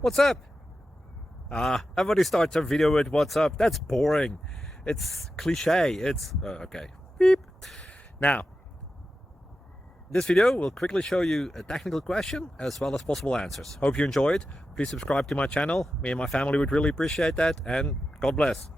What's up? Everybody starts a video with what's up. That's boring. It's cliche. It's okay. Beep. Now, this video will quickly show you a technical question as well as possible answers. Hope you enjoy it. Please subscribe to my channel. Me and my family would really appreciate that, and God bless.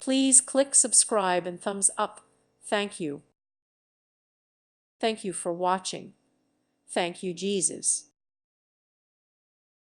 Please click subscribe and thumbs up. Thank you. Thank you for watching. Thank you, Jesus.